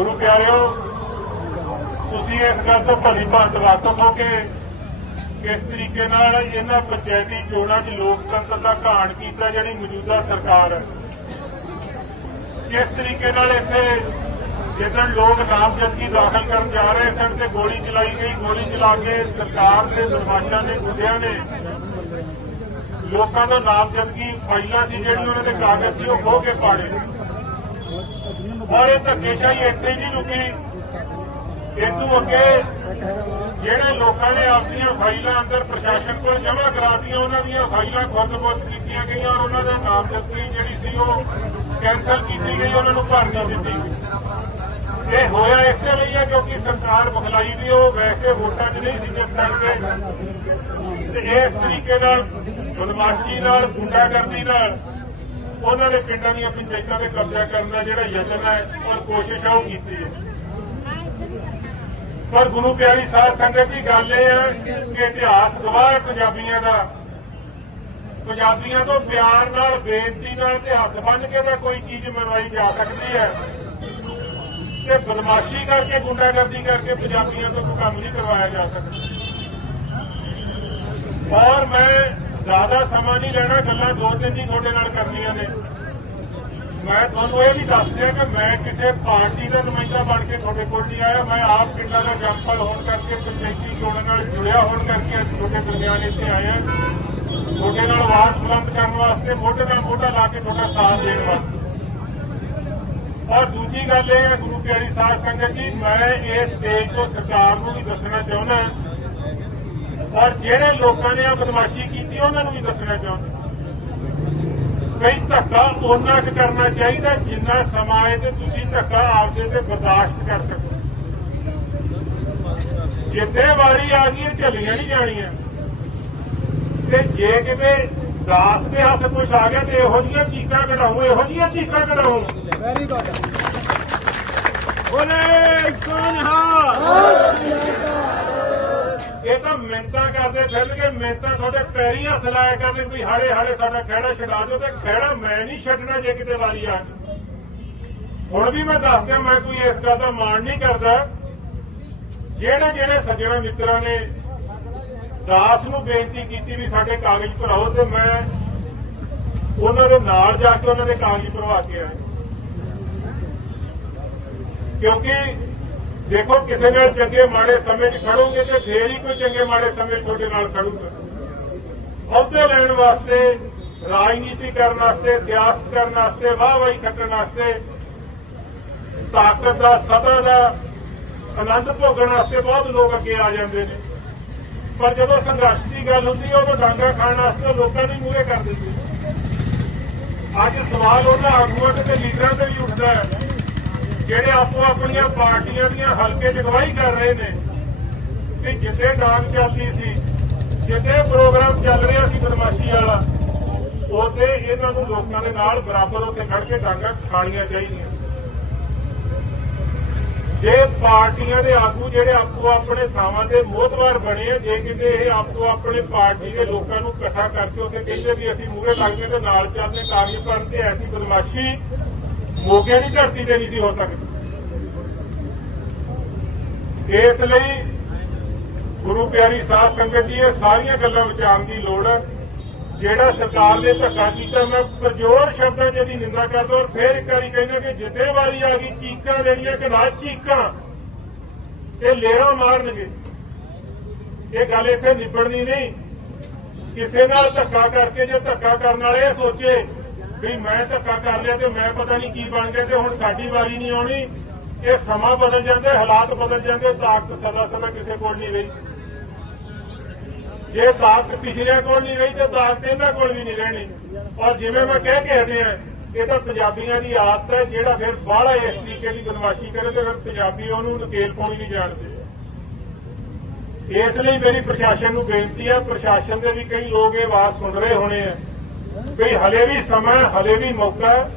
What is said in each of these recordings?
ਗੁਰੂ ਪਿਆਰਿਓ, ਤੁਸੀਂ ਇਸ ਗੱਲ ਤੋਂ ਭਲੀ ਭਾਂਤ ਵਾਕਫ ਹੋ ਕਿ ਕਿਸ ਤਰੀਕੇ ਨਾਲ ਇਹਨਾਂ ਪੰਚਾਇਤੀ ਚੋਣਾਂ 'ਚ ਲੋਕਤੰਤਰ ਦਾ ਘਾਣ ਕੀਤਾ ਜਿਹੜੀ ਮੌਜੂਦਾ ਸਰਕਾਰ ਹੈ? ਕਿਸ ਤਰੀਕੇ ਨਾਲ ਇੱਥੇ ਜਦੋਂ ਲੋਕ ਨਾਮਜ਼ਦਗੀ ਦਾਖਲ ਕਰਨ ਜਾ ਰਹੇ ਸਨ ਤੇ ਗੋਲੀ ਚਲਾਈ ਗਈ, ਗੋਲੀ ਚਲਾ ਕੇ ਸਰਕਾਰ ਦੇ ਬਦਮਾਸ਼ਾਂ ਦੇ ਗੁੰਡਿਆਂ ਨੇ ਲੋਕਾਂ ਦਾ ਨਾਮਜ਼ਦਗੀ ਫਾਈਲਾਂ ਸੀ, ਜਿਹੜੀ ਉਹਨਾਂ ਦੇ ਕਾਗਜ਼ ਸੀ, ਉਹ ਖੋਹ ਕੇ ਪਾੜੇ। ਔਰ ਇਹ ਧੱਕੇਸ਼ਾਹੀ ਇੱਥੇ ਨਹੀਂ ਰੁਕੀ। ਇਦੋਂ ਅੱਗੇ ਜਿਹੜੇ ਲੋਕਾਂ ਨੇ ਆਪਣੀਆਂ ਫਾਈਲਾਂ ਅੰਦਰ ਪ੍ਰਸ਼ਾਸਨ ਕੋਲ ਜਮ੍ਹਾਂ ਕਰਾਤੀਆਂ, ਉਹਨਾਂ ਦੀਆਂ ਫਾਈਲਾਂ ਖੁਦ-ਖੁਦ ਕੀਤੀਆਂ ਗਈਆਂ ਔਰ ਉਹਨਾਂ ਦੇ ਨਾਮਜ਼ਦਗੀ ਜਿਹੜੀ ਸੀ ਉਹ ਕੈਂਸਲ ਕੀਤੀ ਗਈ, ਉਹਨਾਂ ਨੂੰ ਭਰ ਨਹੀਂ ਦਿੱਤੀ ਗਈ। ਇਹ ਹੋਇਆ ਇਸੇ ਲਈ ਹੈ ਕਿਉਂਕਿ ਸਰਕਾਰ ਬਖਲਾਈ ਦੀ, ਉਹ ਵੈਸੇ ਵੋਟਾਂ 'ਚ ਨਹੀਂ ਸੀ ਜਿੱਤ ਸਕਦੇ। ਤੇ ਇਸ ਤਰੀਕੇ ਨਾਲ ਬਦਮਾਸ਼ੀ ਨਾਲ, ਗੁੰਡਾਗਰਦੀ ਨਾਲ ਉਹਨਾਂ ਨੇ ਪਿੰਡਾਂ ਦੀਆਂ ਪੰਚਾਇਤਾਂ ਤੇ ਕਬਜ਼ਾ ਕਰਨ ਦਾ ਜਿਹੜਾ ਯਤਨ ਹੈ ਔਰ ਕੋਸ਼ਿਸ਼ ਹੈ ਉਹ ਕੀਤੀ ਹੈ। ਪਰ ਗੁਰੂ ਪਿਆਰੀ ਸਾਧ ਸੰਗਤ ਦੀ ਗੱਲ ਇਹ ਹੈ ਕਿ ਇਤਿਹਾਸ ਗਵਾਹ ਪੰਜਾਬੀਆਂ ਦਾ। ਪੰਜਾਬੀਆਂ ਤੋਂ ਪਿਆਰ ਨਾਲ, ਬੇਨਤੀ ਨਾਲ ਤੇ ਹੱਥ ਬੰਨ੍ਹ ਕੇ ਤਾਂ ਕੋਈ ਚੀਜ਼ ਮਨਵਾਈ ਜਾ ਸਕਦੀ ਹੈ। ਤੇ ਬਦਮਾਸ਼ੀ ਕਰਕੇ, ਗੁੰਡਾਗਰਦੀ ਕਰਕੇ ਪੰਜਾਬੀਆਂ ਤੋਂ ਕੋਈ ਕੰਮ ਨਹੀਂ ਕਰਵਾਇਆ ਜਾ ਸਕਦਾ। ਔਰ ਮੈਂ ਜ਼ਿਆਦਾ ਸਮਾਂ ਨਹੀਂ ਲੈਣਾ ਗੱਲਾਂ ਦੋ ਤਿੰਨ ਹੀ ਤੁਹਾਡੇ ਨਾਲ ਕਰਨੀਆਂ ਨੇ। ਮੈਂ ਤੁਹਾਨੂੰ ਇਹ ਵੀ ਦੱਸ ਦਿਆਂ ਕਿ ਮੈਂ ਕਿਸੇ ਪਾਰਟੀ ਦਾ ਨੁਮਾਇੰਦਾ ਬਣ ਕੇ ਤੁਹਾਡੇ ਕੋਲ ਨਹੀਂ ਆਇਆ। ਮੈਂ ਆਪ ਪਿੰਡਾਂ ਦਾ ਜੰਪਲ ਹੋਣ ਕਰਕੇ, ਪੰਚਾਇਤੀ ਚੋਣਾਂ ਨਾਲ ਜੁੜਿਆ ਹੋਣ ਕਰਕੇ ਅੱਜ ਤੁਹਾਡੇ ਦਰਮਿਆਨ ਇੱਥੇ ਆਇਆ। ਤੁਹਾਡੇ ਨਾਲ ਆਵਾਜ਼ ਬੁਲੰਦ ਕਰਨ ਵਾਸਤੇ ਮੋਢੇ ਨਾਲ ਮੋਢਾ ਲਾ ਕੇ ਤੁਹਾਡਾ ਸਾਥ ਦੇਣ ਵਾਸਤੇ। ਔਰ ਦੂਜੀ ਗੱਲ ਇਹ ਹੈ, ਗੁਰੂ ਪਿਆਰੀ ਸਾਧ ਸੰਗਤ ਜੀ, ਮੈਂ ਇਸ ਸਟੇਜ ਤੋਂ ਸਰਕਾਰ ਨੂੰ ਵੀ ਦੱਸਣਾ ਚਾਹੁੰਦਾ ਔਰ ਜਿਹੜੇ ਲੋਕਾਂ ਨੇ ਆ ਬਦਮਾਸ਼ੀ ਕੀਤੀ ਉਹਨਾਂ ਨੂੰ ਵੀ ਦੱਸਣਾ ਚਾਹੁੰਦਾ। ਕਈ ਧੱਕਾ ਉਹਨਾਂ ਕੁ ਕਰਨਾ ਚਾਹੀਦਾ ਜਿੰਨਾ ਸਮਾਂ ਹੈ ਤੇ ਤੁਸੀਂ ਧੱਕਾ ਆਪਦੇ ਤੇ ਬਰਦਾਸ਼ਤ ਕਰ ਸਕੋ। ਜਿੱਦੇ ਵਾਰੀ ਆ ਗਈ ਝੱਲੀਆਂ ਨਹੀਂ ਜਾਣੀਆਂ। ਤੇ ਜੇ ਕਿਤੇ ਦਾਸ ਦੇ ਹੱਥ ਕੁਝ ਆ ਗਿਆ ਤੇ ਇਹੋ ਜੀਆਂ ਚੀਕਾਂ ਕਢਾਉ ਇਹੋ ਜੀਆਂ ਚੀਕਾਂ ਕਢਾਉ ਵੈਰੀ ਗੁੱਡ ਬੋਲੇ ਸੋਨਹਾ ਮਿੰਤਾਂ ਕਰਦੇ ਫਿਰਨਗੇ ਮਿੰਤਾਂ ਤੁਹਾਡੇ ਪੈਰੀ ਹੱਥ ਲਾਇਆ ਕਰਦੇ ਵੀ ਹਾਰੇ ਹਾਰੇ ਸਾਡਾ ਖਹਿੜਾ ਛਡਾ ਦਿਓ ਤੇ ਖਹਿੜਾ ਮੈਂ ਨਹੀਂ ਛੱਡਣਾ ਜੇ ਕਿਤੇ ਵਾਰੀ ਆ ਗਈ। ਹੁਣ ਵੀ ਮੈਂ ਦੱਸ ਮੈਂ ਕੋਈ ਇਸ ਗੱਲ ਦਾ ਮਾਣ ਨਹੀਂ ਕਰਦਾ। ਜਿਹੜੇ ਜਿਹੜੇ ਸੱਜਣਾ ਮਿੱਤਰਾਂ ਨੇ ਦਾਸ ਨੂੰ ਬੇਨਤੀ ਕੀਤੀ ਵੀ ਸਾਡੇ ਕਾਗਜ਼ ਭਰਾਓ ਤੇ ਮੈਂ ਉਹਨਾਂ ਦੇ ਨਾਲ ਜਾ ਕੇ ਉਹਨਾਂ ਦੇ ਕਾਗਜ਼ ਭਰਵਾ ਕੇ ਆਇਆ। ਕਿਉਂਕਿ ਦੇਖੋ ਕਿਸੇ ਨਾਲ ਚੰਗੇ ਮਾੜੇ ਸਮੇਂ 'ਚ ਖੜੋਗੇ ਤੇ ਫੇਰ ਹੀ ਕੋਈ ਚੰਗੇ ਮਾੜੇ ਸਮੇਂ 'ਚ ਤੁਹਾਡੇ ਨਾਲ ਖੜੂਗਾ। ਅਹੁਦੇ ਲੈਣ ਵਾਸਤੇ, ਰਾਜਨੀਤੀ ਕਰਨ ਵਾਸਤੇ, ਸਿਆਸਤ ਕਰਨ ਵਾਸਤੇ, ਵਾਹਵਾਹੀ ਖੱਟਣ ਵਾਸਤੇ, ਤਾਕਤ ਦਾ ਸਦਾ ਦਾ, ਆਨੰਦ ਭੋਗਣ ਵਾਸਤੇ ਬਹੁਤ ਲੋਕ ਅੱਗੇ ਆ ਜਾਂਦੇ ਨੇ। ਪਰ ਜਦੋਂ ਸੰਘਰਸ਼ ਦੀ ਗੱਲ ਹੁੰਦੀ ਹੈ ਉਦੋਂ ਡਾਂਗਾ ਖਾਣ ਵਾਸਤੇ ਲੋਕਾਂ ਨੂੰ ਮੂਹਰੇ ਕਰ ਦਿੰਦੇ ਅੱਜ ਸਵਾਲ ਉਹਨਾਂ ਆਗੂਆਂ ਤੇ ਲੀਡਰਾਂ ਤੇ ਵੀ ਉੱਠਦਾ ਹੈ। ਜਿਹੜੇ ਆਪੋ ਆਪਣੀਆਂ ਪਾਰਟੀਆਂ ਦੀਆਂ ਹਲਕੇ ਚ ਅਗਵਾਈ ਕਰ ਰਹੇ ਨੇ ਕਿ ਜਿੱਥੇ ਡਾਂਗ ਚੱਲਦੀ ਸੀ, ਜਿੱਥੇ ਪ੍ਰੋਗਰਾਮ ਚੱਲ ਰਿਹਾ ਸੀ ਬਦਮਾਸ਼ੀ ਵਾਲਾ ਉਹਦੇ ਇਹਨਾਂ ਨੂੰ ਲੋਕਾਂ ਦੇ ਨਾਲ ਬਰਾਬਰ ਹੋ ਖੜ ਕੇ ਡਾਂਗਾਂ ਖਾਣੀਆਂ ਚਾਹੀਦੀਆਂ। ਜੇ ਪਾਰਟੀਆਂ ਦੇ ਆਗੂ ਜਿਹੜੇ ਆਪੋ ਆਪਣੇ ਥਾਵਾਂ ਤੇ ਮੋਹਤਵਾਰ ਬਣੇ ਜੇ ਕਿਤੇ ਇਹ ਆਪੋ ਆਪਣੇ ਪਾਰਟੀ ਦੇ ਲੋਕਾਂ ਨੂੰ ਇਕੱਠਾ ਕਰਕੇ ਉੱਥੇ ਕਹਿੰਦੇ ਵੀ ਅਸੀਂ ਮੂਹਰੇ ਲੱਗਦੇ ਤੇ ਨਾਲ ਚੱਲਦੇ ਕਾਗਜ਼ ਭਰਨ ਤੇ ਐਸੀ ਬਦਮਾਸ਼ੀ ਮੋਗੇ ਦੀ ਧਰਤੀ ਤੇ ਨਹੀਂ ਸੀ ਹੋ ਸਕਦੀ। ਇਸ ਲਈ ਗੁਰੂ ਪਿਆਰੀ ਸਾਧ ਸੰਗਤ ਜੀ, ਇਹ ਸਾਰੀਆਂ ਗੱਲਾਂ ਵਿਚਾਰਨ ਦੀ ਲੋੜ ਹੈ। ਜਿਹੜਾ ਸਰਕਾਰ ਨੇ ਧੱਕਾ ਕੀਤਾ, ਮੈਂ ਪ੍ਰਜੋਰ ਸ਼ਬਦਾਂ 'ਚ ਇਹਦੀ ਨਿੰਦਾ ਕਰਦਾ ਔਰ ਫੇਰ ਇੱਕ ਵਾਰੀ ਕਹਿੰਦਾ ਕਿ ਜਿੱਦੇ ਵਾਰੀ ਆ ਗਈ, ਚੀਕਾਂ ਦੇਣੀਆਂ ਕਿ ਨਾ ਚੀਕਾਂ ਤੇ ਲੇਰਾ ਮਾਰਨਗੇ। ਇਹ ਗੱਲ ਇੱਥੇ ਨਿਬੜਨੀ ਨਹੀਂ। ਕਿਸੇ ਨਾਲ ਧੱਕਾ ਕਰਕੇ ਜੇ ਧੱਕਾ ਕਰਨ ਵਾਲੇ ਇਹ ਸੋਚੇ ਵੀ ਮੈਂ ਧੱਕਾ ਕਰ ਲਿਆ ਤੇ ਮੈਂ ਪਤਾ ਨਹੀਂ ਕੀ ਬਣ ਗਿਆ ਤੇ ਹੁਣ ਸਾਡੀ ਵਾਰੀ ਨਹੀਂ ਆਉਣੀ। ਇਹ ਸਮਾਂ ਬਦਲ ਜਾਂਦੇ, ਹਾਲਾਤ ਬਦਲ ਜਾਂਦੇ, ਤਾਕਤ ਸਦਾ ਸਦਾ ਕਿਸੇ ਕੋਲ ਨਹੀਂ ਰਹੀ। ਜੇ ਤਾਕਤ ਪਿਛਲਿਆਂ ਕੋਲ ਨਹੀਂ ਰਹੀ, ਤੇ ਤਾਕਤ ਇਹਨਾਂ ਕੋਲ ਵੀ ਨਹੀਂ ਰਹਿਣੀ। ਔਰ ਜਿਵੇਂ ਮੈਂ ਕਹਿ ਕੇ ਹਟਿਆ, ਇਹ ਤਾਂ ਪੰਜਾਬੀਆਂ ਦੀ ਆਦਤ ਹੈ, ਜਿਹੜਾ ਫਿਰ ਬਾਹਲਾ ਇਸ ਤਰੀਕੇ ਦੀ ਬਦਮਾਸ਼ੀ ਕਰੇ ਤੇ ਫਿਰ ਪੰਜਾਬੀ ਉਹਨੂੰ ਨਕੇਲ ਪਾਉਣੀ ਨਹੀਂ ਜਾਣਦੇ। ਇਸ ਲਈ ਮੇਰੀ ਪ੍ਰਸ਼ਾਸਨ ਨੂੰ ਬੇਨਤੀ ਹੈ, ਪ੍ਰਸ਼ਾਸਨ ਦੇ ਵੀ ਕਈ ਲੋਕ ਇਹ ਆਵਾਜ਼ ਸੁਣ ਰਹੇ ਹੋਣੇ ਆ। ਵੀ ਹਲੇ ਵੀ ਸਮਾਂ ਹਲੇ ਵੀ ਮੌਕਾ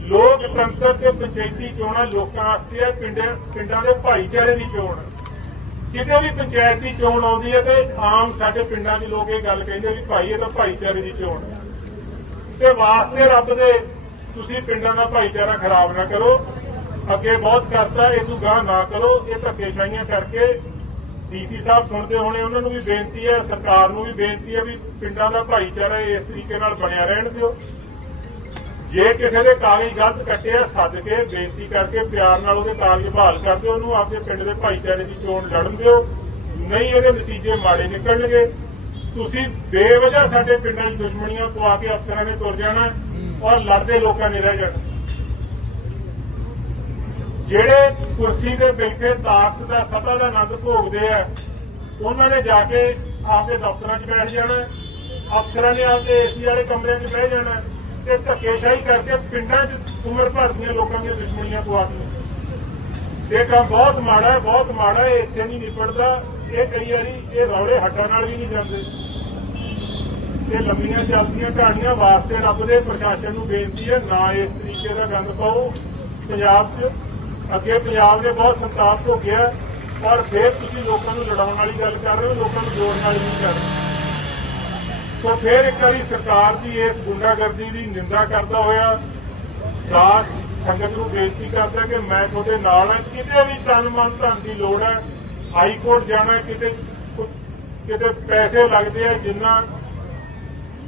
ਲੋਕਤੰਤਰ ਤੇ ਪੰਚਾਇਤੀ ਚੋਣਾਂ ਲੋਕਾਂ ਵਾਸਤੇ ਹੈ, ਪਿੰਡਾਂ ਪਿੰਡਾਂ ਦੇ ਭਾਈਚਾਰੇ ਦੀ ਚੋਣ ਹੈ। ਕਿਤੇ ਵੀ ਪੰਚਾਇਤ ਦੀ ਚੋਣ ਆਉਂਦੀ ਹੈ ਤੇ ਆਮ ਸਾਡੇ ਪਿੰਡਾਂ ਦੇ ਲੋਕ ਇਹ ਗੱਲ ਕਹਿੰਦੇ ਵੀ ਭਾਈ ਇਹ ਤਾਂ ਭਾਈਚਾਰੇ ਦੀ ਚੋਣ ਤੇ ਵਾਸਤੇ ਰੱਬ ਦੇ ਤੁਸੀਂ ਪਿੰਡਾਂ ਦਾ ਭਾਈਚਾਰਾ ਖਰਾਬ ਨਾ ਕਰੋ। ਅੱਗੇ ਬਹੁਤ ਕਰਤਾ, ਇਹ ਤੋਂ ਗਾਹ ਨਾ ਕਰੋ, ਇਹ ਧੱਕੇਸ਼ਾਹੀਆਂ ਕਰਕੇ ਡੀਸੀ ਸਾਹਿਬ ਸੁਣਦੇ ਹੋਣੇ ਉਹਨਾਂ ਨੂੰ ਵੀ ਬੇਨਤੀ ਹੈ, ਸਰਕਾਰ ਨੂੰ ਵੀ ਬੇਨਤੀ ਹੈ ਵੀ ਪਿੰਡਾਂ ਦਾ ਭਾਈਚਾਰਾ ਇਸ ਤਰੀਕੇ ਨਾਲ ਬਣਿਆ ਰਹਿਣ ਦਿਓ। ਜੇ ਕਿਸੇ ਦੇ ਕਾਗਜ਼ ਗਲਤ ਕੱਟਿਆ ਸੱਦ ਕੇ ਬੇਨਤੀ ਕਰਕੇ ਪਿਆਰ ਨਾਲ ਉਹਦੇ ਕਾਗਜ਼ ਬਹਾਲ ਕਰ ਦਿਓ, ਉਹਨੂੰ ਆਪਣੇ ਪਿੰਡ ਦੇ ਭਾਈਚਾਰੇ ਦੀ ਚੋਣ ਲੜਨ ਦਿਓ। ਨਹੀਂ ਇਹਦੇ ਨਤੀਜੇ ਮਾੜੇ ਨਿਕਲਣਗੇ। ਤੁਸੀਂ ਬੇਵਜ੍ਹਾ ਸਾਡੇ ਪਿੰਡਾਂ 'ਚ ਦੁਸ਼ਮਣੀਆਂ ਪਵਾ ਕੇ ਅਫਸਰਾਂ ਨੇ ਤੁਰ ਜਾਣਾ ਔਰ ਲੜਦੇ ਲੋਕਾਂ ਨੇ ਰਹਿ ਜਾਣਾ। ਜਿਹੜੇ ਕੁਰਸੀ ਤੇ ਬੈਠੇ ਤਾਕਤ ਦਾ, ਸਤਾ ਦਾ ਆਨੰਦ ਭੋਗਦੇ ਆ, ਉਹਨਾਂ ਨੇ ਜਾ ਕੇ ਆਪਦੇ ਦਫ਼ਤਰਾਂ 'ਚ ਬੈਠ ਜਾਣਾ, ਅਫਸਰਾਂ ਨੇ ਆਪਦੇ ਏਸੀ ਵਾਲੇ ਕਮਰਿਆਂ 'ਚ ਬਹਿ ਜਾਣਾ ਤੇ ਧੱਕੇਸ਼ਾਹੀ ਕਰਕੇ ਪਿੰਡਾਂ 'ਚ ਉਮਰ ਭਰ ਦੀਆਂ ਲੋਕਾਂ ਦੀਆਂ ਦੁਸ਼ਮਣੀਆਂ ਪਵਾਤੀਆਂ ਇਹ ਕੰਮ ਬਹੁਤ ਮਾੜਾ ਹੈ, ਬਹੁਤ ਮਾੜਾ ਹੈ ਇੱਥੇ ਨਹੀਂ ਨਿਪਟਦਾ ਇਹ ਕਈ ਵਾਰੀ ਇਹ ਰੌਲੇ ਹੱਟਾਂ ਨਾਲ ਵੀ ਨਹੀਂ ਜਾਂਦੇ। ਇਹ ਲੰਮੀਆਂ ਚੱਲਦੀਆਂ ਕਹਾਣੀਆਂ ਵਾਸਤੇ ਰੱਬ ਦੇ ਪ੍ਰਸ਼ਾਸਨ ਨੂੰ ਬੇਨਤੀ ਹੈ, ਨਾ ਇਸ ਤਰੀਕੇ ਦਾ ਗੰਦ ਪਾਓ। ਪੰਜਾਬ 'ਚ ਅੱਗੇ ਪੰਜਾਬ ਦੇ ਬਹੁਤ ਸੰਤਾਪ ਭੋਗਿਆ ਪਰ ਫਿਰ ਤੁਸੀਂ ਲੋਕਾਂ ਨੂੰ ਲੜਾਉਣ ਵਾਲੀ ਗੱਲ ਕਰ ਰਹੇ ਹੋ, ਲੋਕਾਂ ਨੂੰ ਜੋੜਨ ਵਾਲੀ ਨਹੀਂ ਕਰ ਰਹੇ। ਸੋ ਫਿਰ ਇੱਕ ਵਾਰੀ ਸਰਕਾਰ ਦੀ ਇਸ ਗੁੰਡਾਗਰਦੀ ਦੀ ਨਿੰਦਾ ਕਰਦਾ ਹੋਇਆ ਦਾਸ ਸੰਗਤ ਨੂੰ ਬੇਨਤੀ ਕਰਦਾ ਕਿ ਮੈਂ ਤੁਹਾਡੇ ਨਾਲ ਹਾਂ, ਕਿਤੇ ਵੀ ਤਨ ਮਨ ਧਨ ਦੀ ਲੋੜ ਹੈ, ਹਾਈ ਕੋਰਟ ਜਾਣਾ ਕਿਤੇ ਕਿਤੇ ਪੈਸੇ ਲੱਗਦੇ ਆ, ਜਿੰਨਾ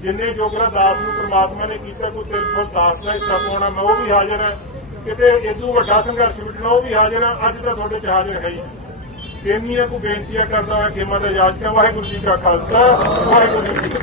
ਜਿੰਨੇ ਜੋਗਰਾ ਦਾਸ ਨੂੰ ਪ੍ਰਮਾਤਮਾ ਨੇ ਕੀਤਾ, ਕੋਈ ਤੇਰੇ ਕੋਲ ਦਾਸ ਦਾ ਹਿੱਸਾ ਪਾਉਣਾ, ਮੈਂ ਉਹ ਵੀ ਹਾਜ਼ਰ ਹਾਂ। ਕਿਤੇ ਇਦੋਂ ਵੱਡਾ ਸੰਘਰਸ਼ ਮਿਟਣਾ, ਉਹ ਵੀ ਹਾਜ਼ਰ ਆ, ਅੱਜ ਤਾਂ ਤੁਹਾਡੇ ਚ ਹਾਜ਼ਰ ਹੈ ਹੀ। ਇੰਨੀਆਂ ਕੋ ਬੇਨਤੀਆਂ ਕਰਦਾ ਹਾਂ ਖੇਮਾ ਦਾ ਯਾਦ ਹੈ। ਵਾਹਿਗੁਰੂ ਜੀ ਕਾ ਖਾਲਸਾ, ਵਾਹਿਗੁਰੂ ਜੀ